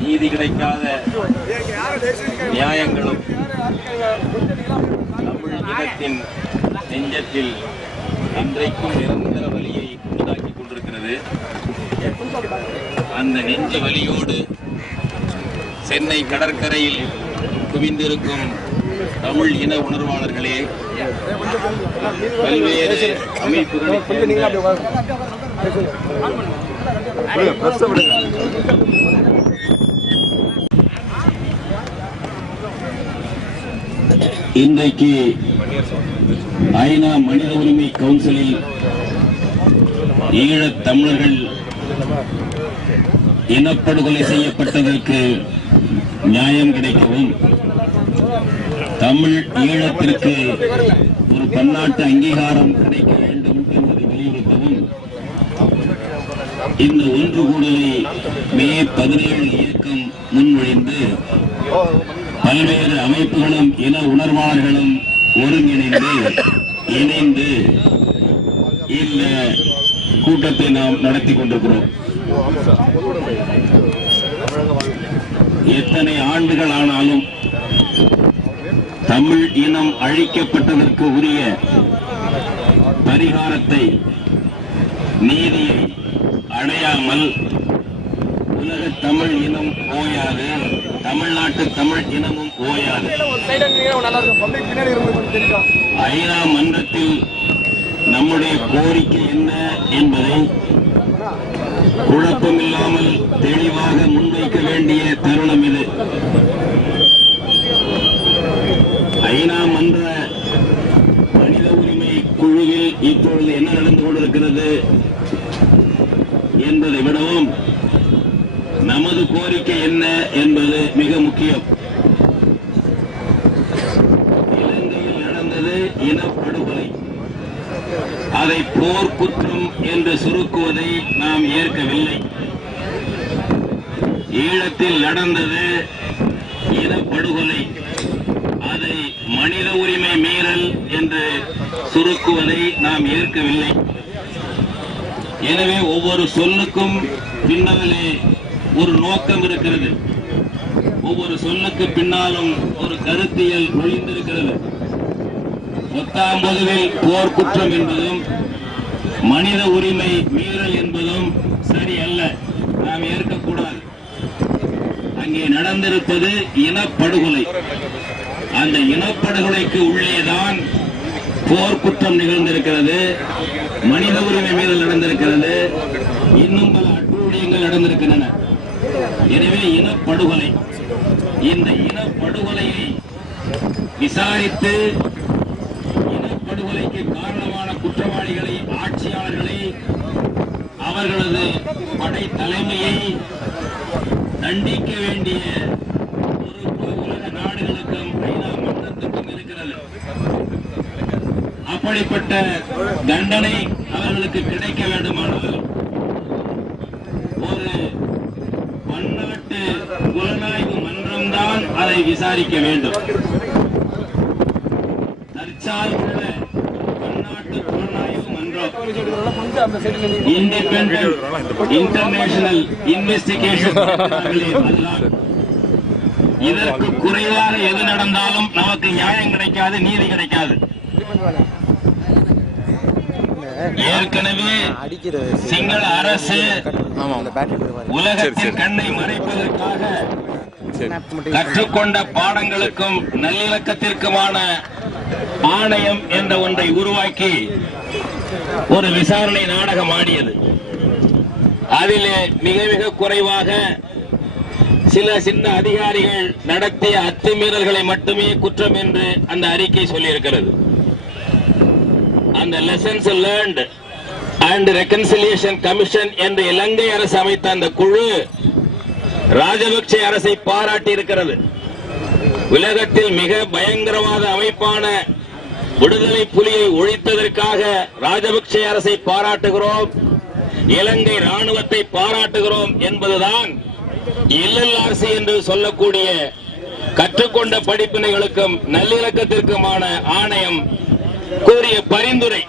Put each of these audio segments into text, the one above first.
நீதி கிடைக்காத நியாயங்களும் தமிழ் இனத்தின் நெஞ்சத்தில் இன்றைக்கும் நிரந்தர வலியை உண்டாக்கி கொண்டிருக்கிறது. அந்த நெஞ்ச வலியோடு சென்னை கடற்கரையில் குவிந்திருக்கும் தமிழ் இன உணர்வாளர்களே பல்வேறு அமைப்புகளைச் இன்றைக்கு ஐநா மனித உரிமை கவுன்சிலில் ஈழத் தமிழர்கள் இனப்படுகொலை செய்யப்பட்டதற்கு நியாயம் கிடைக்கவும் தமிழ் ஈழத்திற்கு ஒரு பன்னாட்டு அங்கீகாரம் கிடைக்க வேண்டும் என்பதை வலியுறுத்தவும் இந்த ஒன்று கூடலை மே பதினேழு இயக்கம் முன்மொழிந்து பல்வேறு அமைப்புகளும் இன உணர்வாளர்களும் ஒருங்கிணைந்து இணைந்து இந்த கூட்டத்தை நாம் நடத்தி கொண்டிருக்கிறோம். எத்தனை ஆண்டுகள் ஆனாலும் தமிழ் இனம் அழிக்கப்பட்டதற்கு உரிய பரிகாரத்தை நீதியை அடையாமல் உலக தமிழ் இனம் ஓயாது. தமிழ்நாட்டு தமிழ் இனமும் ஓயாது. ஐநா மன்றத்தில் நம்முடைய கோரிக்கை என்ன என்பதை குழப்பமில்லாமல் தெளிவாக முன்வைக்க வேண்டிய தருணம் இது. ஐநா மன்ற மனித உரிமை குழுவில் இப்பொழுது என்ன நடந்து கொண்டிருக்கிறது என்பதை விடவும் நமது கோரிக்கை என்ன என்பது மிக முக்கியம். இலங்கையில் நடந்தது இனப்படுகொலை. அதை போர்க்குற்றம் என்று சுருக்குவதை நாம் ஏற்கவில்லை. ஈழத்தில் நடந்தது இனப்படுகொலை. அதை மனித உரிமை மீறல் என்று சுருக்குவதை நாம் ஏற்கவில்லை. எனவே ஒவ்வொரு சொல்லுக்கும் பின்னாலே ஒரு நோக்கம் இருக்கிறது. ஒவ்வொரு சொல்லுக்கு பின்னாலும் ஒரு கருத்தியல் ஒழிந்திருக்கிறது பத்தாம் பொதுவில் என்பதும் மனித உரிமை மீறல் என்பதும் சரியல்ல நாம் ஏற்கக்கூடாது. அங்கே நடந்திருப்பது இனப்படுகொலை. அந்த இனப்படுகொலைக்கு உள்ளேதான் போர்க்குற்றம் நிகழ்ந்திருக்கிறது மனித உரிமை மீறல் நடந்திருக்கிறது இன்னும் பல அட்டூழியங்கள் நடந்திருக்கின்றன. எனவே இனப்படுகொலை இந்த இனப்படுகொலையை விசாரித்து இனப்படுகொலைக்கு காரணமான குற்றவாளிகளை ஆட்சியாளர்களை அவர்களது படை தலைமையை தண்டிக்க வேண்டிய பொறுப்பு உலக நாடுகளுக்கும் ஐநா மன்றத்துக்கும் இருக்கிறது. அப்படிப்பட்ட தண்டனை அவர்களுக்கு கிடைக்க வேண்டுமானால் ஒரு பன்னாட்டு புலனாய்வு மன்றம்தான் அதை விசாரிக்க வேண்டும். தற்சார்புள்ள பன்னாட்டு புலனாய்வு மன்றம் இண்டிபெண்டன்ட் இன்டர்நேஷனல் இன்வெஸ்டிகேஷன் இதற்கு குறைவாக எது நடந்தாலும் நமக்கு நியாயம் கிடைக்காது நீதி கிடைக்காது. ஏற்கனவே சிங்கள அரசு உலகத்தின் கண்ணை மறைப்பதற்காக கற்றுக்கொண்ட பாடங்களுக்கும் நல்லிணக்கத்திற்குமான ஆணையம் என்ற ஒன்றை உருவாக்கி ஒரு விசாரணை நாடகம் ஆடியது. அதிலே மிக மிக குறைவாக சில சின்ன அதிகாரிகள் நடத்திய அத்துமீறல்களை மட்டுமே குற்றம் என்று அந்த அறிக்கை சொல்லியிருக்கிறது. அந்த lessons learnt and reconciliation commission என்று இலங்கை அரசு அமைத்த அந்த குழு ராஜபக்சே அரசை பாராட்டி இருக்கிறது. உலகத்தில் மிக பயங்கரவாத அமைப்பான விடுதலை புலியை ஒழித்ததற்காக ராஜபக்சே அரசை பாராட்டுகிறோம். இலங்கை ராணுவத்தை பாராட்டுகிறோம் என்பதுதான் எல்எல்ஆர்சி என்று சொல்லக்கூடிய கற்றுக்கொண்ட படிப்பினைகளுக்கும் நல்லிணக்கத்திற்குமான ஆணையம் கூறிய பரிந்துரை.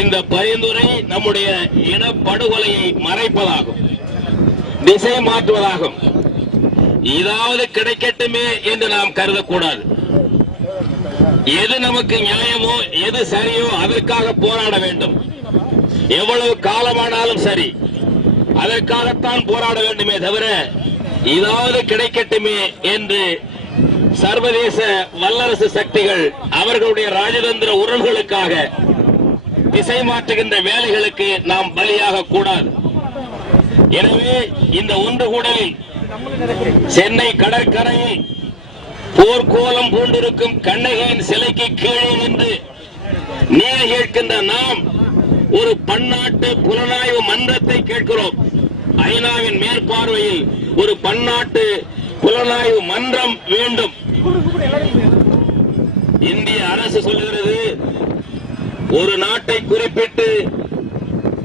இந்த பரிந்துரை நம்முடைய இனப்படுகொலையை மறைப்பதாகும். திசை மாற்றுவதாகும். இதாவது கிடைக்கட்டுமே என்று நாம் கருதக்கூடாது. எது நமக்கு நியாயமோ எது சரியோ அதற்காக போராட வேண்டும். எவ்வளவு காலமானாலும் சரி அதற்காகத்தான் போராட வேண்டுமே தவிர இதாவது கிடைக்கட்டுமே என்று சர்வதேச வல்லரசு சக்திகள் அவர்களுடைய ராஜதந்திர உறவுகளுக்காக திசை மாற்றுகின்ற வேலைகளுக்கு நாம் பலியாக கூடாது எனவே இந்த ஒன்று கூடலில் சென்னை கடற்கரையில் போர்க்கோலம் பூண்டிருக்கும் கண்ணகியின் சிலைக்கு கீழே நின்று நீதி கேட்கின்ற நாம் ஒரு பன்னாட்டு புலனாய்வு மன்றத்தை கேட்கிறோம். ஐநாவின் மேற்பார்வையில் ஒரு பன்னாட்டு புலனாய்வு மன்றம் வேண்டும். இந்திய அரசு சொல்கிறது ஒரு நாட்டை குறிப்பிட்டு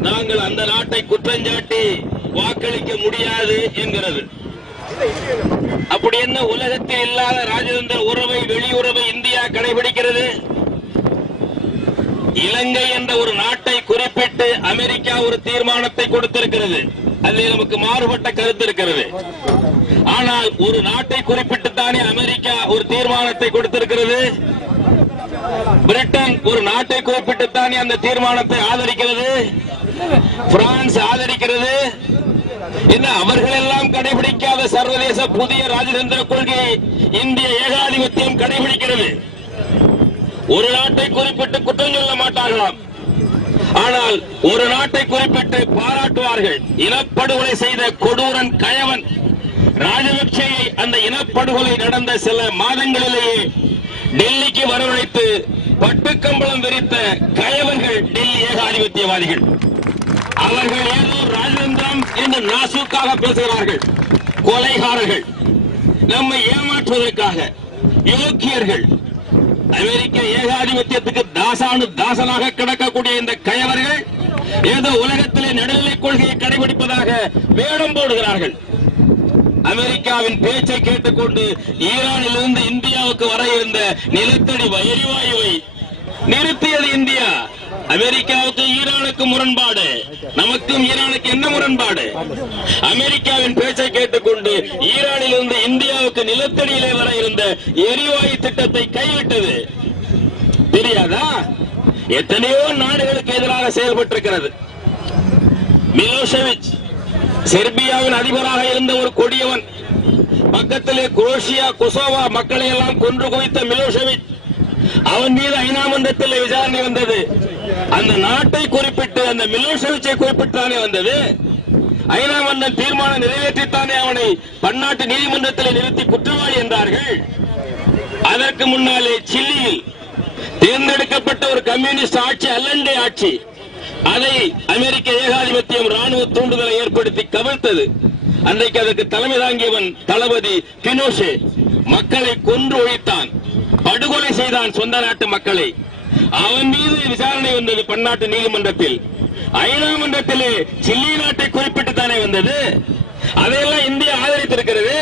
நாங்கள் அந்த நாட்டை குற்றஞ்சாட்டி வாக்களிக்க முடியாது என்கிறது. அப்படி என்ன உலகத்தில் இல்லாத ராஜதந்திர உறவை வெளியுறவை இந்தியா கடைபிடிக்கிறது? இலங்கை என்ற ஒரு நாட்டை குறிப்பிட்டு அமெரிக்கா ஒரு தீர்மானத்தை கொடுத்திருக்கிறது. அதில் நமக்கு மாறுபட்ட கருத்து இருக்கிறது. ஆனால் ஒரு நாட்டை குறிப்பிட்டு தானே அமெரிக்கா ஒரு தீர்மானத்தை கொடுத்திருக்கிறது? பிரிட்டன் ஒரு நாட்டை குறிப்பிட்டு அந்த தீர்மானத்தை ஆதரிக்கிறது? பிரான்ஸ் ஆதரிக்கிறது. என்ன அவர்கள் எல்லாம் கடைபிடிக்காத சர்வதேச புதிய ராஜதந்திர கொள்கையை இந்திய ஏகாதிபத்தியம் கடைபிடிக்கிறது. ஒரு நாட்டை குறிப்பிட்டு குற்றம் சொல்ல மாட்டார்களாம். ஆனால் ஒரு நாட்டை குறிப்பிட்டு பாராட்டுவார்கள். இனப்படுகொலை செய்த கொடூரன் கயவன். ராஜபக்சேயை அந்த இனப்படுகொலை நடந்த சில மாதங்களிலேயே டெல்லிக்கு வரவழைத்து பட்டுக்கம்பளம் விரித்த கயவர்கள் டெல்லி ஏகாதிபத்தியவாதிகள். அவர்கள் ஏதோ ராஜதந்திரம் என்று நாசுக்காக பேசுகிறார்கள். கொலைகாரர்கள். நம்மை ஏமாற்றுவதற்காக யோக்கியர்கள். அமெரிக்க ஏகாதிபத்தியத்துக்கு தாசானு தாசனாக கிடக்கக்கூடிய இந்த கயவர்கள் ஏதோ உலகத்திலே நடுநிலை கொள்கையை கடைபிடிப்பதாக வேடம் போடுகிறார்கள். அமெரிக்காவின் பேச்சை கேட்டுக்கொண்டு ஈரானிலிருந்து இந்தியாவுக்கு வர இருந்த நிலத்தடி எரிவாயுவை நிறுத்தியது இந்தியா. அமெரிக்காவுக்கு ஈரானுக்கு முரண்பாடு. நமக்கும் ஈரானுக்கு என்ன முரண்பாடு? அமெரிக்காவின் பேச்சை கேட்டுக்கொண்டு ஈரானிலிருந்து இந்தியாவுக்கு நிலத்தடியிலே வர இருந்த எரிவாயு திட்டத்தை கைவிட்டது. தெரியாதா? எத்தனையோ நாடுகளுக்கு எதிராக செயல்பட்டிருக்கிறது. மிலோசெவிச் செர்பியாவின் அதிபராக இருந்த ஒரு கொடியவன் பக்கத்திலே குரோஷியா கொசோவா மக்களை எல்லாம் கொன்று குவித்த மிலோசெவிச் அவன் மீது ஐநா மன்றத்தில் விசாரணை வந்தது. அந்த நாட்டை குறிப்பிட்டு அந்த மிலோசெவிச்சை குறிப்பிட்டானே வந்தது. ஐநா மன்றம் தீர்மானம் நிறைவேற்றித்தானே அவனை பன்னாட்டு நீதிமன்றத்தில் நிறுத்தி குற்றவாளி என்றார்கள். அதற்கு முன்னாலே சில்லியில் தேர்ந்தெடுக்கப்பட்ட ஒரு கம்யூனிஸ்ட் ஆட்சி அல்லண்டே ஆட்சி. அதை அமெரிக்க ஆதிபத்தியம் ராணுவ தூண்டுதலை ஏற்படுத்தி கவிழ்த்தது. அன்றைக்கு அதற்கு தலைமை தாங்கியவன் தளபதி பினோஷே மக்களை கொன்று ஒழித்தான். படுகொலை செய்தான் சொந்த நாட்டு மக்களை. அவன் மீது விசாரணை வந்தது பன்னாட்டு நீதிமன்றத்தில். ஐநா மன்றத்திலே சில்லி நாட்டை குறிப்பிட்டு தானே வந்தது? அதையெல்லாம் இந்தியா ஆதரித்திருக்கிறது.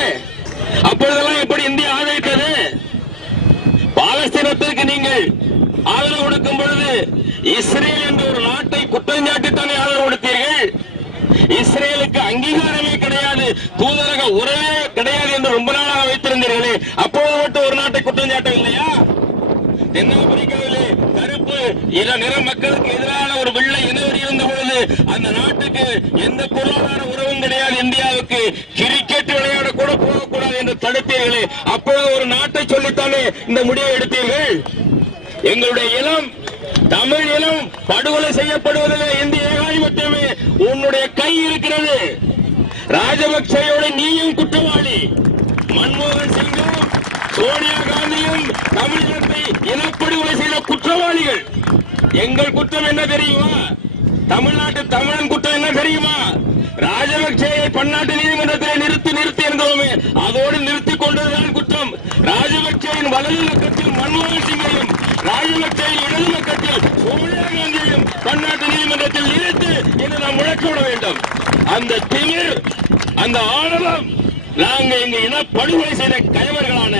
அப்பொழுதெல்லாம் எப்படி இந்தியா ஆதரித்தது? பாலஸ்தீனத்திற்கு நீங்கள் ஆதரவு கொடுக்கும் பொழுது இஸ்ரேல் என்ற ஒரு நாட்டை குற்றஞ்சாட்டித்தானே ஆதரவு கொடுத்தீர்கள்? இஸ்ரேலுக்கு அங்கீகாரமே கிடையாது தூதரக உறவே கிடையாது என்று ரொம்ப நாளாக வைத்திருந்தீர்களே. அப்போது மட்டும் ஒரு நாட்டை குற்றம் சாட்டவில்லையா தென்னாப்பிரிக்காவிலே கருப்பு இன நிற மக்களுக்கு எதிரான ஒரு வெள்ளை இனவெறி இருந்த பொழுது அந்த நாட்டுக்கு எந்த பொருளாதார உறவும் கிடையாது. இந்தியாவுக்கு கிரிக்கெட் விளையாட கூட போகக்கூடாது என்று தடுத்தீர்களே. அப்போது ஒரு நாட்டை சொல்லித்தானே இந்த முடிவை எடுத்தீர்கள்? எங்களுடைய இனம் தமிழ் இனம் படுகொலை செய்யப்படுவதில் இந்திய ஏகாதிபத்தியமே உன்னுடைய கை இருக்கிறது. ராஜபக்சேயோட நீயும் குற்றவாளி. மன்மோகன் சிங்கும் சோனியா காந்தியும் தமிழகத்தை இனப்படுகொலை செய்த குற்றவாளிகள். எங்கள் குற்றம் என்ன தெரியுமா? தமிழ்நாட்டு தமிழன் குற்றம் என்ன தெரியுமா? ராஜபக்சேயை பன்னாட்டு நீதிமன்றத்தில் நிறுத்தி நிறுத்தி இருந்தோமே அதோடு நிறுத்திக் கொண்டதுதான் குற்றம். ராஜபக்சேயின் வலது பக்கத்தில் மன்மோகன் சிங்கையும் ராஜபக்சேயின் இடது பக்கத்தில் சோனியா காந்தியையும் பன்னாட்டு நீதிமன்றத்தில் நிறுத்து என்று நாம் முழக்கிவிட வேண்டும். அந்த திமிர் அந்த ஆணவம் நாங்க எங்க இனப்படுகொலை செய்த கயவர்களான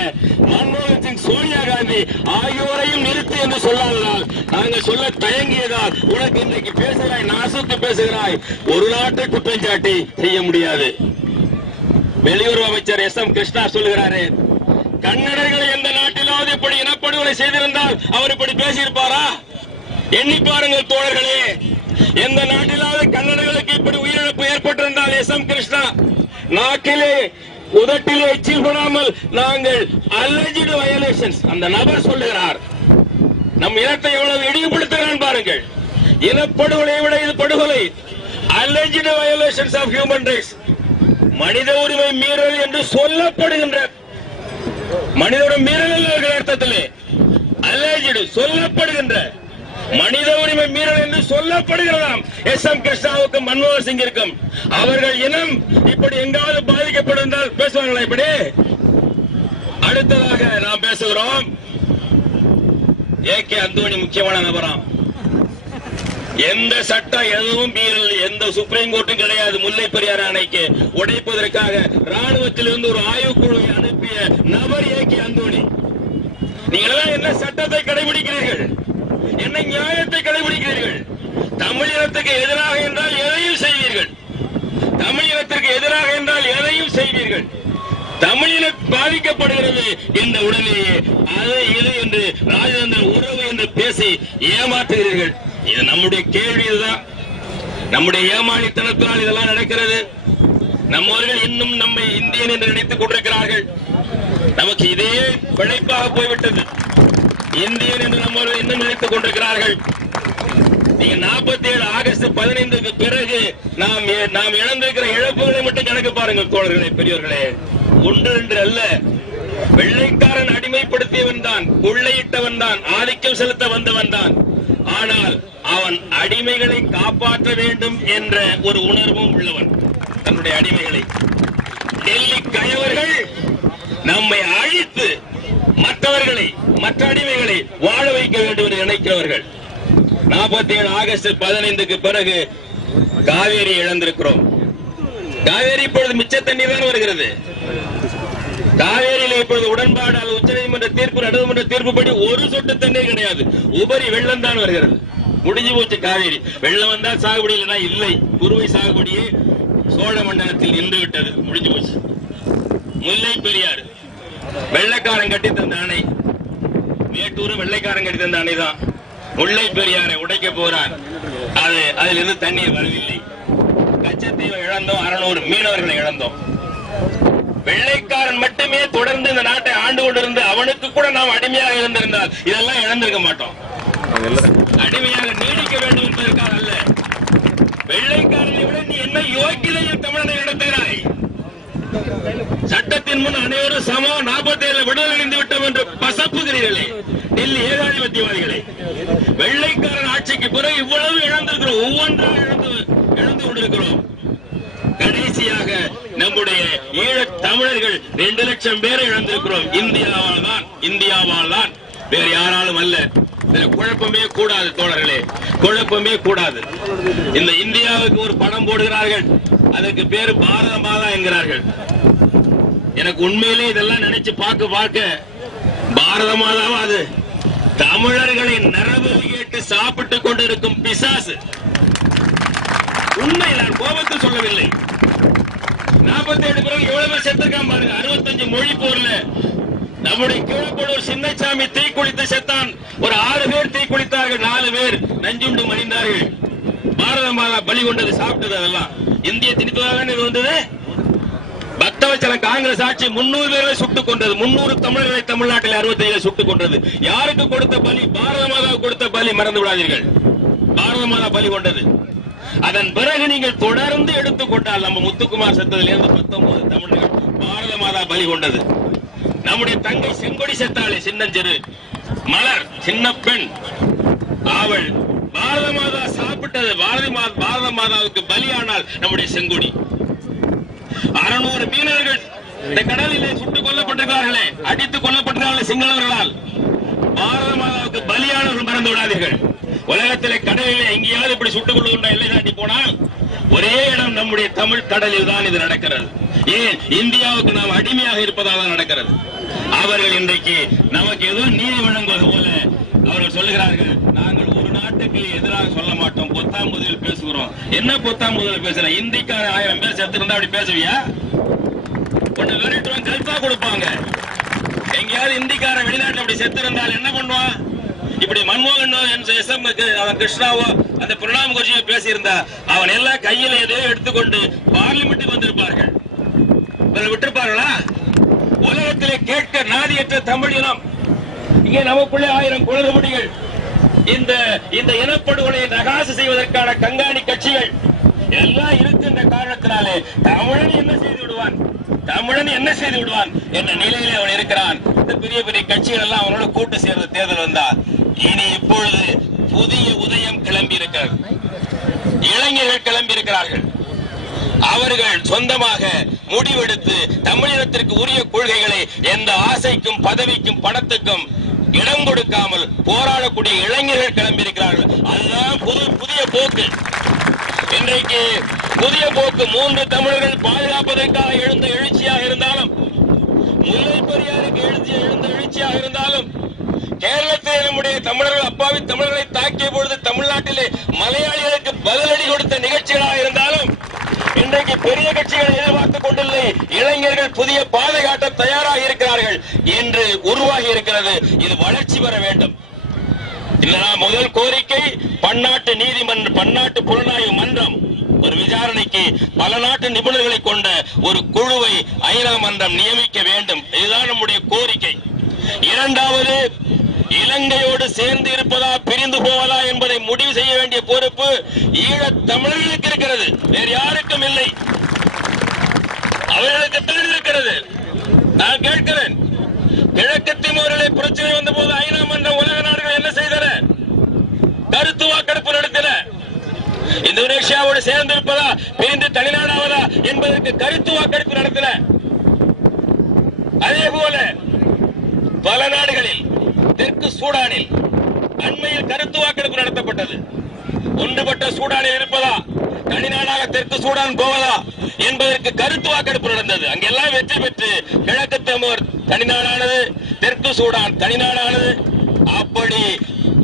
மன்மோகன் சிங் சோனியா காந்தி ஆகியோரையும் நிறுத்து என்று சொல்லாததால் நாங்க சொல்ல தயங்கியதால் உனக்கு இன்றைக்கு பேசுகிறாய் நாசுக்கு பேசுகிறாய். ஒரு நாட்டை குற்றம் சாட்டி செய்ய முடியாது. வெளியுறவு அமைச்சர் எஸ் எம் கிருஷ்ணா சொல்லுகிறாரு கன்னடர்கள் எந்த நாட்டிலாவது இப்படி இனப்படுகொலை செய்திருந்தால் அவர் இப்படி பேசியிருப்பாரா? எண்ணி பாருங்கள் தோழர்களே. எந்த நாட்டிலாவது கன்னடர்களுக்கு இப்படி உயிரிழப்பு ஏற்பட்டிருந்தால் எஸ் எம் கிருஷ்ணா நாக்கிலே உதட்டிலே எச்சில் படாமல் நாங்கள் அலஜிடு வயலேஷன்ஸ் அந்த நபர் சொல்லுகிறார் நம் இனத்தை எவ்வளவு இழிவுபடுத்துகிறான் பாருங்கள். இனப்படுகொலை விட இது படுகொலை. Alleged violations of human rights மனித உரிமை மீறல் என்று சொல்லப்படுகின்ற மனித மீறல் என்கிற அர்த்தத்திலே அலேஜிடு சொல்லப்படுகின்ற மனித உரிமை மீறல் என்று சொல்லப்படுகிறதாம். எஸ் எம் கிருஷ்ணாவுக்கு மன்மோகன் சிங் இருக்கும் அவர்கள் இனம் இப்படி எங்காவது பாதிக்கப்பட்டிருந்தால் பேசுவாங்களா இப்படி? அடுத்ததாக நாம் பேசுகிறோம். ஏ கே அந்தோணி முக்கியமான நபராம். எந்த சட்டம் எதுவும் மீறல் எந்த சுப்ரீம் கோர்ட்டும் கிடையாது. முல்லை பெரியார் அணைக்கு உடைப்பதற்காக ராணுவத்திலிருந்து ஒரு ஆய்வுக்குழுவை அனுப்பிய நபர் ஏ கே அந்தோணி. நீங்களெல்லாம் என்ன சட்டத்தை கடைபிடிக்கிறீர்கள்? என்ன நியாயத்தை கடைபிடிக்கிறீர்கள்? தமிழினத்துக்கு எதிராக என்றால் எதையும் செய்வீர்கள்? தமிழினத்திற்கு எதிராக என்றால் எதையும் செய்வீர்கள்? தமிழின பாதிக்கப்படுகிறது என்ற உடனேயே. அது இது என்று ராஜதந்திரன் உறவு என்று பேசி ஏமாற்றுகிறீர்கள். இது நம்முடைய கேள்வி இதுதான். நம்முடைய ஏமாளித்தனத்தினால் இதெல்லாம் நடக்கிறது. நம்மவர்கள் இன்னும் நம்மை இந்தியன் என்று நினைத்துக் கொண்டிருக்கிறார்கள். நமக்கு இதே பிழைப்பாக போய்விட்டது. இந்தியன் என்று நம்மவர்கள் இன்னும் நினைத்துக் கொண்டிருக்கிறார்கள். நீங்க 47 ஏழு ஆகஸ்ட் பதினைந்துக்கு பிறகு நாம் நாம் இழந்திருக்கிற இழப்புகளை மட்டும் கணக்கு பாருங்க தோழர்களே பெரியவர்களே ஒன்று என்று அல்ல. வெள்ளைக்காரன் அடிமைப்படுத்தியவன் தான் கொள்ளையிட்டவன் தான் ஆதிக்கம் செலுத்த வந்தவன் தான். ஆனால் அவன் அடிமைகளை காப்பாற்ற வேண்டும் என்ற ஒரு உணர்வும் உள்ளவன். தன்னுடைய அடிமைகளை டெல்லி கயவர்கள் நம்மை அழித்து மற்றவர்களை மற்ற அடிமைகளை வாழ வைக்க வேண்டும் என்று நினைக்கிறவர்கள். 47 ஏழு ஆகஸ்ட் பதினைந்துக்கு பிறகு காவேரி இழந்திருக்கிறோம். காவேரி இப்பொழுது மிச்ச தண்ணீர் தான் வருகிறது? காவேரியில இப்பொழுது உடன்பாடு அல்லது உச்சநீதிமன்ற தீர்ப்பு நடுவமன்ற தீர்ப்புப்படி ஒரு சொட்டு தண்ணீர் கிடையாது. உபரி வெள்ளம் தான் வருகிறது. முடிஞ்சு போச்சு காவேரி. வெள்ளம் வந்தால் சாகுபடி இல்லைன்னா இல்லை. குறுவை சாகுபடியே சோழ மண்டலத்தில் நின்று விட்டது. முடிஞ்சு போச்சு. முல்லை பெரியாறு. வெள்ளைக்காரன் கட்டி தந்த அணை. மேட்டூர் வெள்ளைக்காரன் கட்டி தந்த அணை தான். முல்லை பெரியாரை உடைக்க போறார். அது அதிலிருந்து தண்ணீர் வரவில்லை. கச்சத்தீவை இழந்தோம். அறுநூறு மீனவர்களை இழந்தோம். வெள்ளைக்காரன் மட்டுமே தொடர்ந்து இந்த நாட்டை ஆண்டு கொண்டிருந்து அவனுக்கு கூட நாம் அடிமையாக இருந்திருந்தால் இதெல்லாம் இழந்திருக்க மாட்டோம். அடிமையாக நீடிக்க வேண்டும் என்பதற்காக அல்ல. வெள்ளைக்காரனை விட நீ என்ன யோக்கியதையில் தமிழனை நடத்துகிறாய்? சட்டத்தின் முன் அனைவரும் சமம் நாற்பத்தி ஏழு விடுதலை அடைந்து விட்டோம் என்று பசப்புகிறீர்களே. டெல்லி ஏகாதிபத்தியவாதிகளே. வெள்ளைக்காரன் ஆட்சிக்கு பிறகு இவ்வளவு இழந்திருக்கிறோம். ஒவ்வொன்றாக இழந்து இழந்து கொண்டிருக்கிறோம். கடைசியாக நம்முடைய ஈழ தமிழர்கள் ரெண்டு லட்சம் பேரை இழந்திருக்கிறோம். இந்தியாவால் தான் இந்தியாவால் தான் வேறு யாராலும் அல்ல. இதுல குழப்பமே கூடாது தோழர்களே. குழப்பமே கூடாது. இந்த இந்தியாவுக்கு ஒரு படம் போடுகிறார்கள். அதற்கு பேரு பாரத மாதா என்கிறார்கள். எனக்கு உண்மையிலே இதெல்லாம் நினைச்சு பார்க்க பார்க்க பாரத மாதாவா அது? தமிழர்களை நரவு கேட்டு சாப்பிட்டுக் கொண்டிருக்கும் பிசாசு. உண்மை நான் கோபத்தில் சொல்லவில்லை. நாற்பத்தி ஏழு பிறகு எவ்வளவு செத்துருக்கான் பாருங்க. அறுபத்தஞ்சு மொழி போர்ல. நம்முடைய கீழப்படூர் சின்னசாமி தீக்குளித்து செத்தான். ஒரு ஆறு பேர் தீக்குளித்தார்கள் நாலு பேர் நஞ்சுண்டு மடிந்தார்கள். பாரத மாதா பலி கொண்டது சாப்பிட்டது அதெல்லாம். இந்திய திணிப்பதாக இது வந்தது? பக்தவச்சலம் காங்கிரஸ் ஆட்சி முன்னூறு பேரை சுட்டுக் கொண்டது முன்னூறு தமிழர்களை தமிழ்நாட்டில் அறுபத்தி ஏழு சுட்டுக் கொண்டது யாருக்கு கொடுத்த பலி? பாரத மாதா கொடுத்த பலி மறந்து விடாதீர்கள். பாரத மாதா பலி கொண்டது. அதன் பிறகு நீங்கள் தொடர்ந்து எடுத்துக்கொண்டால் நம்ம முத்துக்குமார் செத்ததிலிருந்து பத்தொன்பது தமிழர்கள் பாரத மாதா பலி கொண்டது. நம்முடைய தங்கை செங்கொடி செத்தாளே சின்னஞ்சிறு மலர் சின்ன பெண் அவள் பாரத மாதா சாப்பிட்டது. பாரதி மா பாரத மாதாவுக்கு பலியானால் நம்முடைய செங்கொடி. அறுநூறு மீனவர்கள் இந்த கடலிலே சுட்டுக் கொல்லப்பட்டிருக்கிறார்களே அடித்துக் கொல்லப்பட்டிருக்கிறார்களே சிங்களவர்களால் பாரத மாதாவுக்கு பலியானவர்கள் மறந்து விடாதீர்கள். உலகத்திலே கடலிலே எங்கேயாவது இப்படி சுட்டுக் கொள்ளுகின்ற எல்லை தாண்டி போனால் ஒரே இடம் நம்முடைய தமிழ் கடலில் தான் இது நடக்கிறது. ஏன்? இந்தியாவுக்கு நாம் அடிமையாக இருப்பதாக நடக்கிறது. அவர்கள் இன்றைக்கு நமக்கு ஏதோ நீதி வழங்குவது போல அவர்கள் சொல்லுகிறார்கள் நாங்கள் ஒரு நாட்டுக்கு எதிராக சொல்ல மாட்டோம். பொத்தாம் முதலில் பேசுகிறோம். என்ன பொத்தாம் முதலில் பேசுற? இந்திக்கார ஆயிரம் பேர் செத்து இருந்தா அப்படி பேசுவியா? கொஞ்சம் வெறிட்டுவன் கல்பா கொடுப்பாங்க. எங்கேயாவது இந்திக்கார வெளிநாட்டுல அப்படி செத்து இருந்தால் என்ன பண்ணுவான்? இப்படி மன்மோகன் அவன் கிருஷ்ணாவோ அந்த பிரணாம் கோஷியோ பேசியிருந்தா அவன் எல்லாம் கையில எதையோ எடுத்துக்கொண்டு பார்லிமெண்ட்டுக்கு வந்திருப்பார்கள். இவர்கள் விட்டிருப்பார்களா? உலகத்திலே கேட்க நாதியற்ற தமிழ் இனம். இங்கே நமக்குள்ளே ஆயிரம் குளறுபடிகள். இந்த இந்த இனப்படுகொலையை நகாசு செய்வதற்கான கண்காணி கட்சிகள். எல்லாம் இருக்கின்ற காரணத்தினாலே தமிழன் என்ன செய்து விடுவான்? தமிழன் என்ன செய்து விடுவான்? என்ற நிலையிலே அவன் இருக்கிறான். இந்த பெரிய பெரிய கட்சிகள் எல்லாம் அவனோட கூட்டு சேர்ந்து தேர்தல் வந்தா இனி இப்பொழுது புதிய உதயம் கிளம்பி இருக்கிறது இளைஞர்கள் கிளம்பி இருக்கிறார்கள் அவர்கள் சொந்தமாக முடிவெடுத்து தமிழினத்திற்கு உரிய கொள்கைகளை எந்த ஆசைக்கும் பதவிக்கும் பணத்துக்கும் இடம் கொடுக்காமல் போராடக்கூடிய இளைஞர்கள் கிளம்பியிருக்கிறார்கள். அதுதான் புது புதிய போக்கு. இன்றைக்கு புதிய போக்கு மூன்று தமிழர்கள் பாதுகாப்பதற்காக எழுந்த எழுச்சியாக இருந்தாலும் முல்லை பெரியாருக்கு எழுந்த எழுச்சியாக இருந்தாலும் நம்முடைய தமிழர்கள் அப்பாவி தமிழர்களை தாக்கிய பொழுது தமிழ்நாட்டிலே மலையாளிகளுக்கு பதிலடி கொடுத்த நிகழ்ச்சிகளாக இருந்தாலும் இன்றைக்கு பெரிய கட்சிகள் எதிர்பார்த்துக் கொண்டில்லை இளைஞர்கள் புதிய பாதை காட்ட தயாராக இருக்கிறார்கள். என்று உருவாகி இருக்கிறது. இது வளர்ச்சி பெற வேண்டும். இல்லைனா முதல் கோரிக்கை பன்னாட்டு நீதிமன்ற பன்னாட்டு புலனாய்வு மன்றம். ஒரு விசாரணைக்கு பல நாட்டு நிபுணர்களை கொண்ட ஒரு குழுவை ஐநா மன்றம் நியமிக்க வேண்டும். இதுதான் நம்முடைய கோரிக்கை. இரண்டாவது இலங்கையோடு சேர்ந்து இருப்பதா பிரிந்து போவதா என்பதை முடிவு செய்ய வேண்டிய பொறுப்பு ஈழத் தமிழர்களுக்கு இருக்கிறது. வேறு யாருக்கும் இல்லை. அவர்களுக்குத்தான் இருக்கிறது. நான் கேட்கிறேன். கிழக்கு திமோரிலே பிரச்சனை வந்த போது ஐநா மன்றம் உலக நாடுகள் என்ன செய்தன? கருத்து வாக்கெடுப்பு நடத்தின. இந்தோனேஷியாவோடு சேர்ந்து இருப்பதா பிரிந்து தனிநாடாவதா என்பதற்கு கருத்து வாக்கெடுப்பு நடத்தின. அதே போல பல நாடுகளில் தெற்கு சூடானில் அண்மையில் கருத்து வாக்கெடுப்பு நடத்தப்பட்டது. ஒன்றுபட்ட சூடானில் இருப்பதா? தனிநாடாக தெற்கு சூடான் போவதா? என்பதற்கு கருத்து வாக்கெடுப்பு நடந்தது. அங்கெல்லாம் வெற்றி பெற்று கிழக்கு தமிழர் தனிநாடானது தெற்கு சூடான் தனிநாடானது அப்படி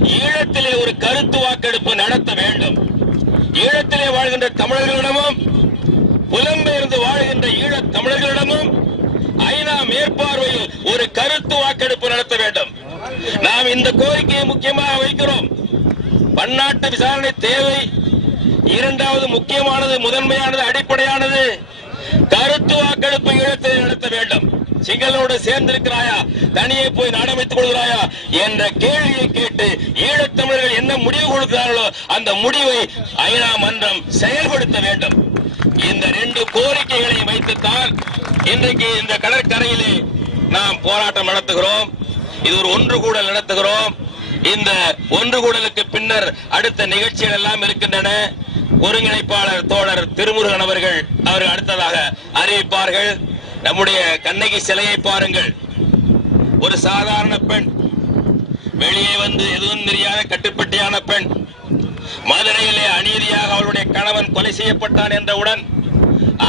ஈழத்திலே ஒரு கருத்து வாக்கெடுப்பு நடத்த வேண்டும். ஈழத்திலே வாழ்கின்ற தமிழர்களிடமும் புலம்பெயர்ந்து வாழ்கின்ற ஈழத் தமிழர்களிடமும் ஐநா மேற்பார்வையில் ஒரு கருத்து வாக்கெடுப்பு நடத்த வேண்டும். நாம் இந்த கோரிக்கையை முக்கியமாக வைக்கிறோம். பன்னாட்டு விசாரணை தேவை. இரண்டாவது முக்கியமானது முதன்மையானது அடிப்படையானது. கருத்து வாக்கெடுப்பு ஈழத்தில் நடத்த வேண்டும். சிங்களோடு சேர்ந்திருக்கிறாயா? தனியே போய் நடமைத்துக் கொள்கிறாயா? என்ற கேள்வியை கேட்டு ஈழத்தமிழர்கள் என்ன முடிவு கொடுக்கிறார்களோ அந்த முடிவை ஐநா மன்றம் செயல்படுத்த வேண்டும். இந்த ரெண்டு கோரிக்கைகளை வைத்துத்தான் இன்றைக்கு இந்த கடற்கரையிலே நாம் போராட்டம் நடத்துகிறோம். இது ஒரு ஒன்று கூடல் நடத்துகிறோம். இந்த ஒன்று கூடலுக்கு பின்னர் அடுத்த நிகழ்ச்சிகள் எல்லாம் இருக்கின்றன. ஒருங்கிணைப்பாளர் தோழர் திருமுருகன் அவர்கள் அவர்கள் அடுத்ததாக அறிவிப்பார்கள். நம்முடைய கண்ணகி சிலையை பாருங்கள். ஒரு சாதாரண பெண் வெளியே வந்து எதுவும் தெரியாத கட்டுப்பட்டியான பெண் மதுரையிலே அநீதியாக அவளுடைய கணவன் கொலை செய்யப்பட்டான் என்றவுடன்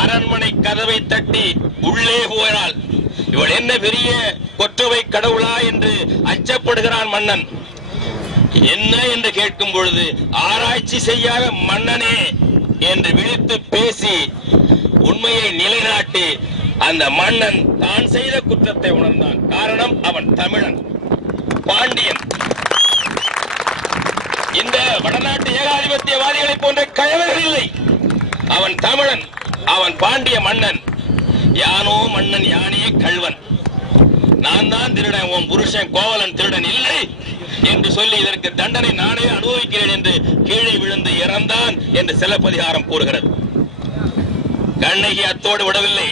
அரண்மனை கதவை தட்டி உள்ளே போனாள் இவள் என்ன பெரிய கொற்றவை கடவுளா என்று அச்சப்படுகிறான் மன்னன். என்ன என்று கேட்கும் பொழுது ஆராய்ச்சி செய்யாத மன்னனே என்று விழித்து பேசி உண்மையை நிலைநாட்டி அந்த மன்னன் தான் செய்த குற்றத்தை உணர்ந்தான். காரணம் அவன் தமிழன். பாண்டியன். இந்த வடநாட்டு ஏகாதிபத்தியவாதிகளை போன்ற கழவர்கள் இல்லை. அவன் தமிழன் அவன் பாண்டிய மன்னன். யானோ மன்னன் யானே கள்வன். நான் தான் திருடன் உன் புருஷன் கோவலன் திருடன் இல்லை என்று சொல்லி இதற்கு தண்டனை நானே அனுபவிக்கிறேன் என்று கீழே விழுந்து இறந்தான் என்று சிலப்பதிகாரம் கூறுகிறது. கண்ணகி அத்தோடு விடவில்லை.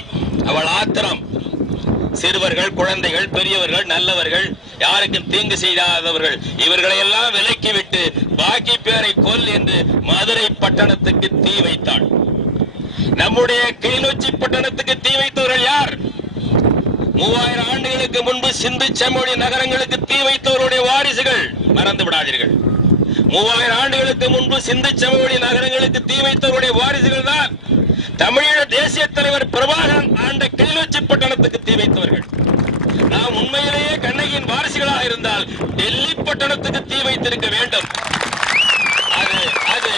அவள் ஆத்திரம். சிறுவர்கள் குழந்தைகள் பெரியவர்கள் நல்லவர்கள் யாருக்கும் தீங்கு செய்யாதவர்கள் இவர்களை எல்லாம் விலக்கி விட்டு பாக்கி பேரை கொல் என்று மதுரை பட்டணத்துக்கு தீ வைத்தாள். நம்முடைய கிளிநொச்சி பட்டணத்துக்கு தீ வைத்தவர்கள் யார்? மூவாயிரம் ஆண்டுகளுக்கு முன்பு சிந்து செம்மொழி நகரங்களுக்கு தீ வைத்தவருடைய வாரிசுகள் மறந்து விடாதீர்கள். மூவாயிரம் ஆண்டுகளுக்கு முன்பு சிந்து செம்மொழி நகரங்களுக்கு தீ வைத்தவருடைய வாரிசுகள் தான் தமிழீழ தேசிய தலைவர் பிரபாகரன் ஆண்ட கிளிநொச்சி பட்டணத்துக்கு தீ வைத்தவர்கள். நாம் உண்மையிலேயே கண்ணகியின் வாரிசுகளாக இருந்தால் டெல்லி பட்டணத்துக்கு தீ வைத்திருக்க வேண்டும். அது அது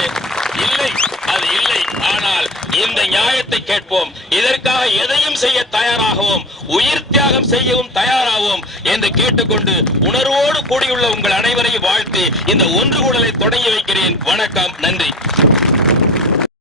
இல்லை அது இல்லை. ஆனால் இந்த நியாயத்தை கேட்போம். இதற்காக எதையும் செய்ய தயாராகவும் உயிர் தியாகம் செய்யவும் தயாராகவும் என்று கேட்டுக்கொண்டு உணர்வோடு கூடியுள்ள உங்கள் அனைவரையும் வாழ்த்து இந்த ஒன்று கூடலை தொடங்கி வைக்கிறேன். வணக்கம் நன்றி.